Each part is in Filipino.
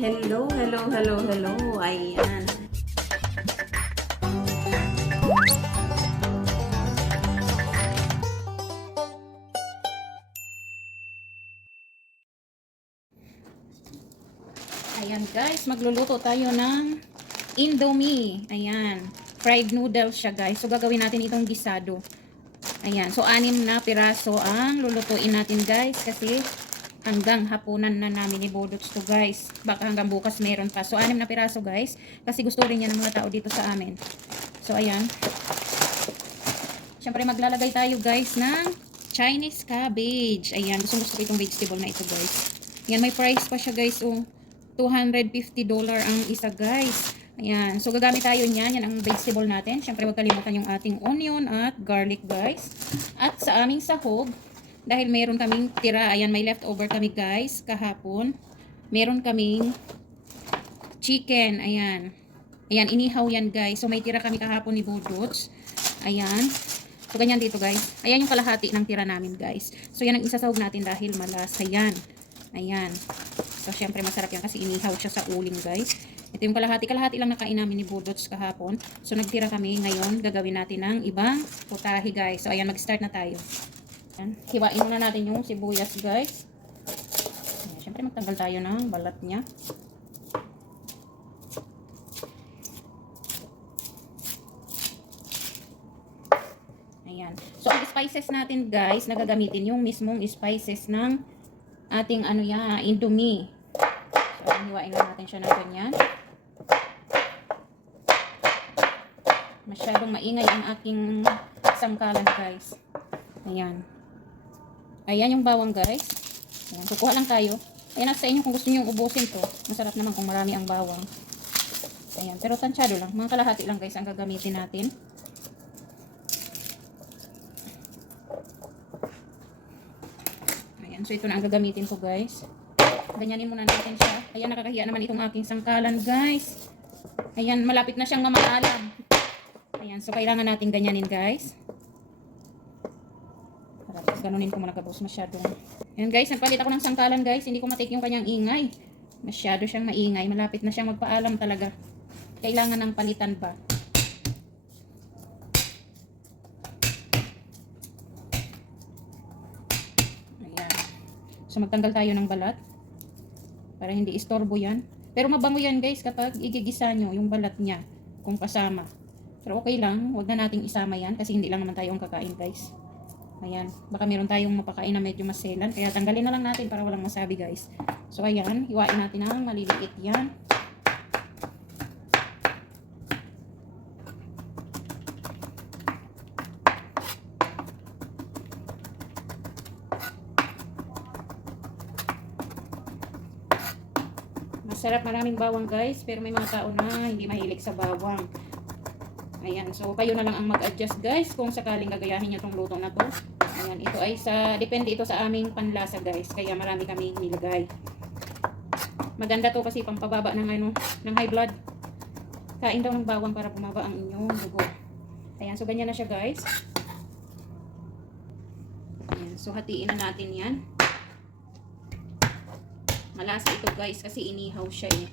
Hello, hello, hello, hello. Ayan. Ayan guys, magluluto tayo ng Indomie. Ayan. Fried noodles siya guys. So gagawin natin itong gisado. Ayan. So 6 na piraso ang lulutuin natin guys. Kasi hanggang hapunan na namin ni Bodots to guys. Baka hanggang bukas meron pa. So 6 na piraso guys. Kasi gusto rin yan ng mga tao dito sa amin. So ayan. Siyempre maglalagay tayo guys ng Chinese cabbage. Ayan. Gusto ko itong vegetable na ito guys. Ayan. May price pa siya guys. $250 ang isa guys. Ayan. So gagamit tayo niyan. Yan ang vegetable natin. Siyempre huwag kalimutan yung ating onion at garlic guys. At sa aming sahog, dahil meron kaming tira, ayan, may leftover kami guys kahapon. Meron kaming chicken, ayan. Ayan, inihaw yan guys. So may tira kami kahapon ni Bodots. Ayan. So ganyan dito guys. Ayan yung kalahati ng tira namin guys. So yan ang isasahog natin dahil malasa yan. Ayan. So syempre masarap yan kasi inihaw siya sa uling guys. Ito yung kalahati lang nakain namin ni Bodots kahapon. So nagtira kami ngayon. Gagawin natin ng ibang putahe guys. So ayan, mag-start na tayo. Ayan. Hiwain muna natin yung sibuyas guys. Ayan. Syempre magtanggal tayo ng balat niya. Ayan. So ang spices natin guys, na gagamitin yung mismong spices ng ating Indomie. So hiwain na natin siya ng ganyan. Masyadong maingay ang aking sangkalan guys. Ayan. Ayan yung bawang guys. Ayan. Kukuha lang tayo. Ayan, nasa inyo kung gusto nyo ubusin to. Masarap naman kung marami ang bawang. Ayan. Pero tansyado lang. Mga kalahati lang guys ang gagamitin natin. Ayan. So ito na ang gagamitin ko guys. Ganyanin muna natin siya. Ayan, nakakahiya naman itong aking sangkalan guys. Ayan, malapit na siyang mamaalam. Ayan, so kailangan natin ganyanin guys. Ganunin ko muna kabos masyadong. Ayan guys, nagpalit ako ng sangkalan guys. Hindi ko matake yung kanyang ingay. Masyado siyang maingay. Malapit na siyang magpaalam talaga. Kailangan ng palitan pa. Ayan. So magtanggal tayo ng balat. Para hindi istorbo yan. Pero mabango yan guys kapag igigisa nyo yung balat niya. Kung kasama. Pero okay lang. Huwag na nating isama yan. Kasi hindi lang naman tayo ang kakain guys. Ayan. Baka meron tayong mapakain na medyo maselan. Kaya tanggalin na lang natin para walang masabi guys. So ayan. Hiwain natin ang maliliit yan. Masarap, maraming bawang guys. Pero may mga tao na hindi mahilig sa bawang. Ayan, so kayo na lang ang mag-adjust guys kung sakaling gagayahin nyo itong luto na to. Ayan, ito ay depende ito sa aming panlasa guys. Kaya marami kami nilagay. Maganda to kasi pampababa ng ng high blood. Kain daw ng bawang para bumaba ang inyong dugo. Ayan, so ganyan na siya guys. Ayan, so hatiin na natin yan. Malasa ito guys kasi inihaw siya eh.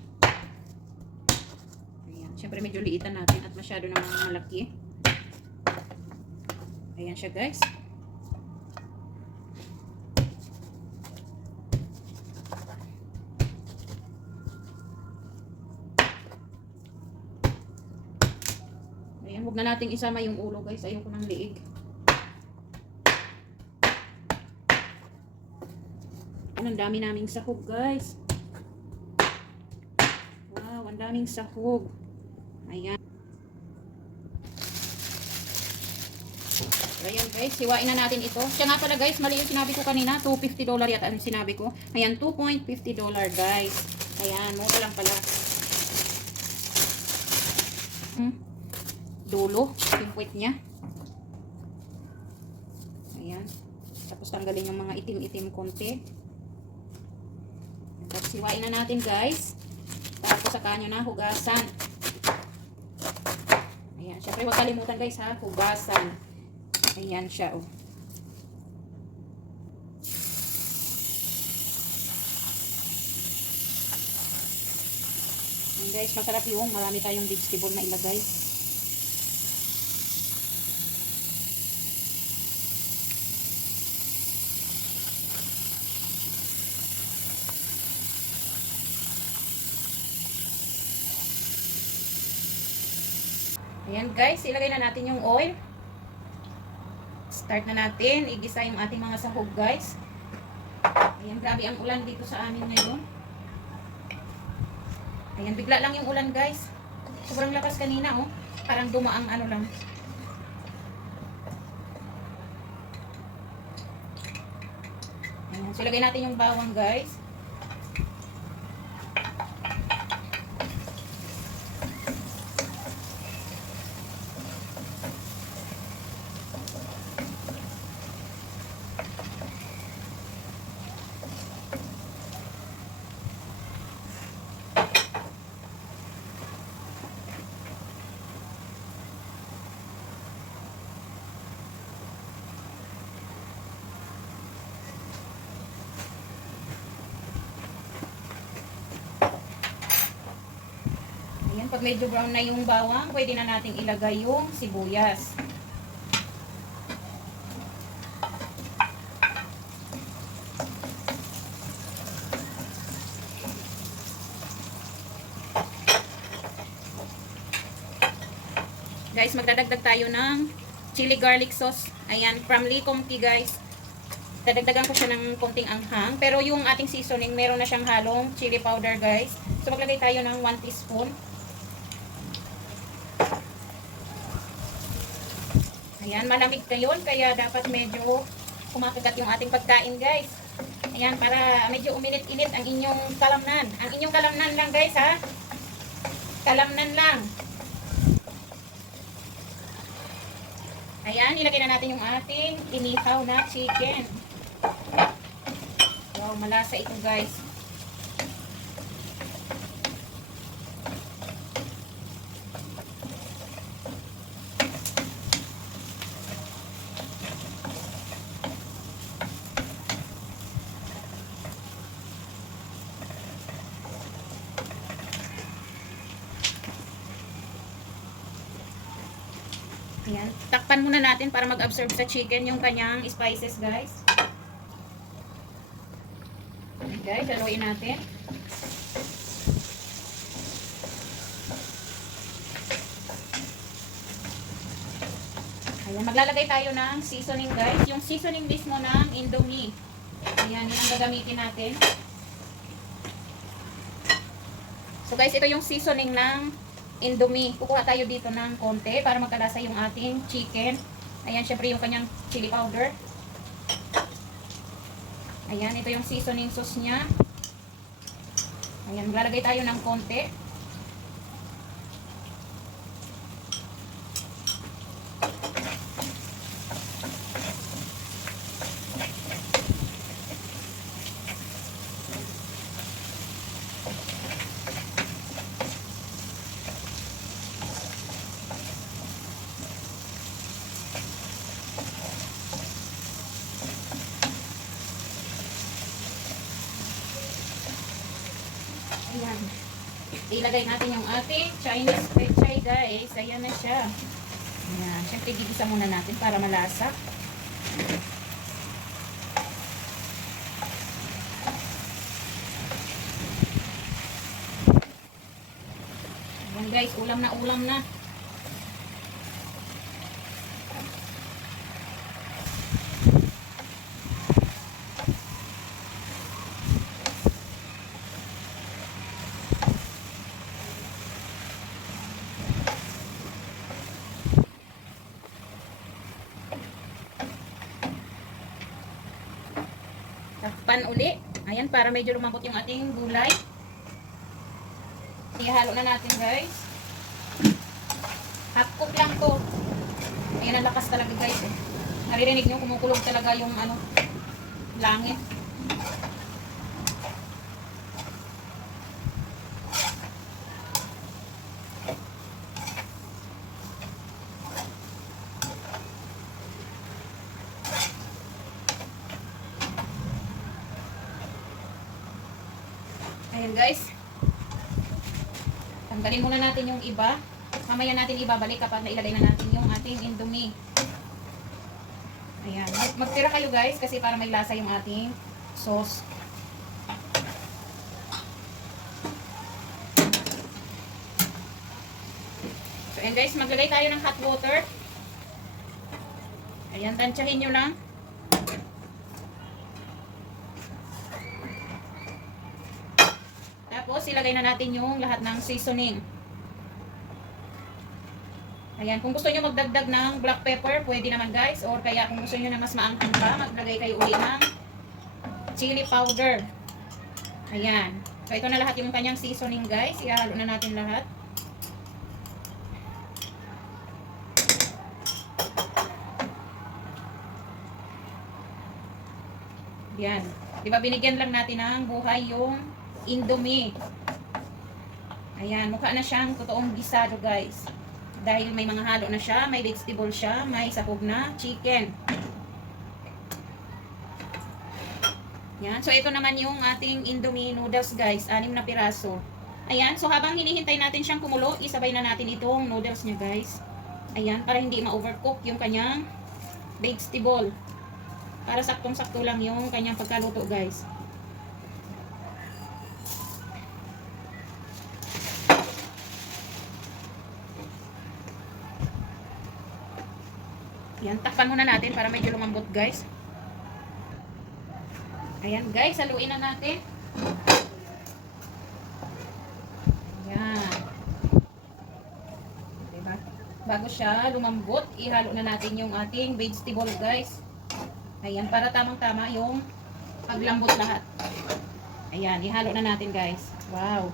Siyempre medyo liitan natin at masyado namang malaki. Ayan siya guys. Ayan, huwag na nating isama yung ulo guys. Ayoko ng liig. Ayan, ang dami naming sahog guys. Wow, ang daming sahog. Ayan. Ayan guys, hiwain na natin ito. Siya nga pala guys, mali yung sinabi ko kanina. $250 yata ang sinabi ko. Ayan, $2.50 guys. Ayan, mura lang pala. Dulo, yung puwit niya. Ayan. Tapos tanggalin yung mga itim-itim konti. Tapos hiwain na natin guys. Tapos saka nyo na hugasan. Ayan, syempre huwag kalimutan guys ha, hugasan. Ayan siya oh. Ayan guys, masarap yung marami tayong vegetable na ilagay. Ayan guys, ilagay na natin yung oil. Start na natin, igisa yung ating mga sahog guys. Ayan, grabe ang ulan dito sa amin ngayon. Ayan, bigla lang yung ulan guys. Sobrang lakas kanina oh. Parang dumaang ano lang. Ayan, so ilagay natin yung bawang guys. Ayan, pag medyo brown na yung bawang, pwede na nating ilagay yung sibuyas. Guys, magdadagdag tayo ng chili garlic sauce. Ayan, from Lee Kum Kee guys. Dadagdagan ko siya ng konting anghang. Pero yung ating seasoning, meron na siyang halong chili powder guys. So maglagay tayo ng 1 teaspoon. Ayan, malamig ngayon kaya dapat medyo kumakagat yung ating pagkain guys. Ayan, para medyo uminit-init ang inyong kalamnan. Ang inyong kalamnan lang guys ha. Kalamnan lang. Ayan, ilagay na natin yung ating inihaw na chicken. Wow, malasa ito guys. Ayan, takpan muna natin para mag-absorb sa chicken yung kanyang spices guys. Ayan guys, haluin natin. Ayan, maglalagay tayo ng seasoning guys. Yung seasoning mismo ng Indomie. Ayan, yun ang gagamitin natin. So guys, ito yung seasoning ng Indomie. Kukuha tayo dito ng konti para magkalasa yung ating chicken. Ayan, syempre yung kanyang chili powder. Ayan, ito yung seasoning sauce niya. Ayan, maglalagay tayo ng konti. Ayan. Ilagay natin yung ating Chinese pechay guys. Ayan na siya. Ayan. Siyempre, gigisa muna natin para malasa. Ayan guys, ulam na ulam na. Takpan uli. Ayan, para medyo lumambot yung ating gulay. Ihalo na natin guys. Half cook lang to. Ayan, ang lakas talaga guys eh. Naririnig nyo, kumukulog talaga yung ano, langit. Ayan guys. Tanggalin muna natin yung iba. Mamaya natin ibabalik kapag nailagay na natin yung ating Indomie. Ayan. Magtira kayo guys kasi para may lasa yung ating sauce. So, and guys, maglagay tayo ng hot water. Ayan, tansyahin nyo lang. Tapos, ilagay na natin yung lahat ng seasoning. Ayan, kung gusto nyo magdagdag ng black pepper, pwede naman guys. Or kaya kung gusto nyo na mas maanghang pa, maglagay kayo uli ng chili powder. Ayan. So, ito na lahat yung kanyang seasoning guys. Ihalo na natin lahat. Yan. Diba binigyan lang natin ng buhay yung Indomie. Ayan, mukha na siyang totoong gisado guys. Dahil may mga halo na siya, may vegetable siya, may sahog na chicken. Yan. So, ito naman yung ating Indomie noodles guys. 6 na piraso. Ayan. So, habang hinihintay natin siyang kumulo, isabay na natin itong noodles niya guys. Ayan. Para hindi ma-overcook yung kanyang vegetable. Para saktong-sakto lang yung kanyang pagkaluto guys. Ayan. Takpan muna natin para medyo lumambot guys. Ayan guys. Haluin na natin. Ayan. Diba? Bago siya lumambot, ihalo na natin yung ating vegetable guys. Ayan, para tamang-tama yung paglambot lahat. Ayan, ihalo na natin guys. Wow.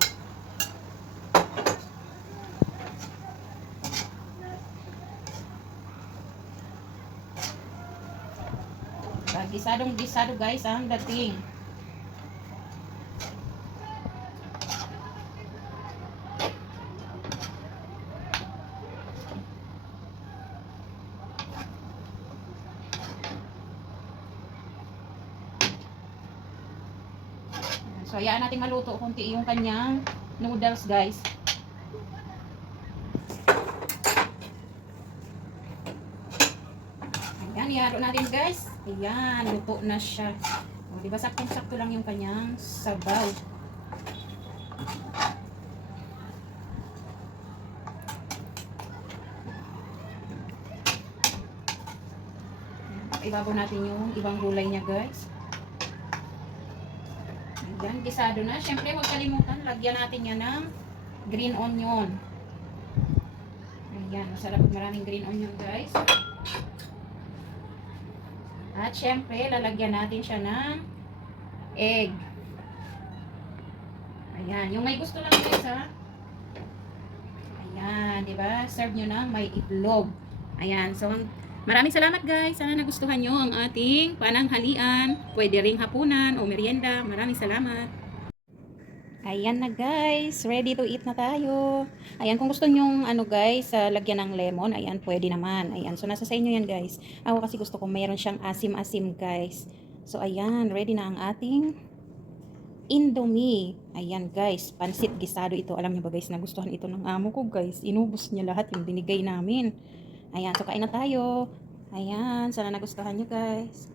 Gisadong-gisado guys ang dating. So, hayaan natin maluto kunti yung kanyang noodles, guys. Ayan, ihalo natin, guys. Ayan, luto na siya. O, diba, saktong-sakto lang yung kanyang sabaw. Ibabaw natin yung ibang gulay niya, guys. Ayan, gisado na. Siyempre, huwag kalimutan, lagyan natin yan ng green onion. Ayan, masarap maraming green onion, guys. At siyempre, lalagyan natin siya ng egg. Ayan, yung may gusto lang guys ha. Ayan, diba? Serve nyo na may itlog. Ayan, so maraming salamat guys. Sana nagustuhan nyo ang ating pananghalian. Pwede ring hapunan o merienda. Maraming salamat. Ayan na guys, ready to eat na tayo. Ayan, kung gusto nyong ano guys, lagyan ng lemon, ayan, pwede naman. Ayan, so nasa sa inyo yan guys. Ako kasi gusto ko mayroon siyang asim-asim guys. So ayan, ready na ang ating Indomie. Ayan guys, pansit gisado ito. Alam niyo ba guys, nagustuhan ito ng amo ko guys. Inubos niya lahat yung binigay namin. Ayan, so kain na tayo. Ayan, sana nagustuhan nyo guys.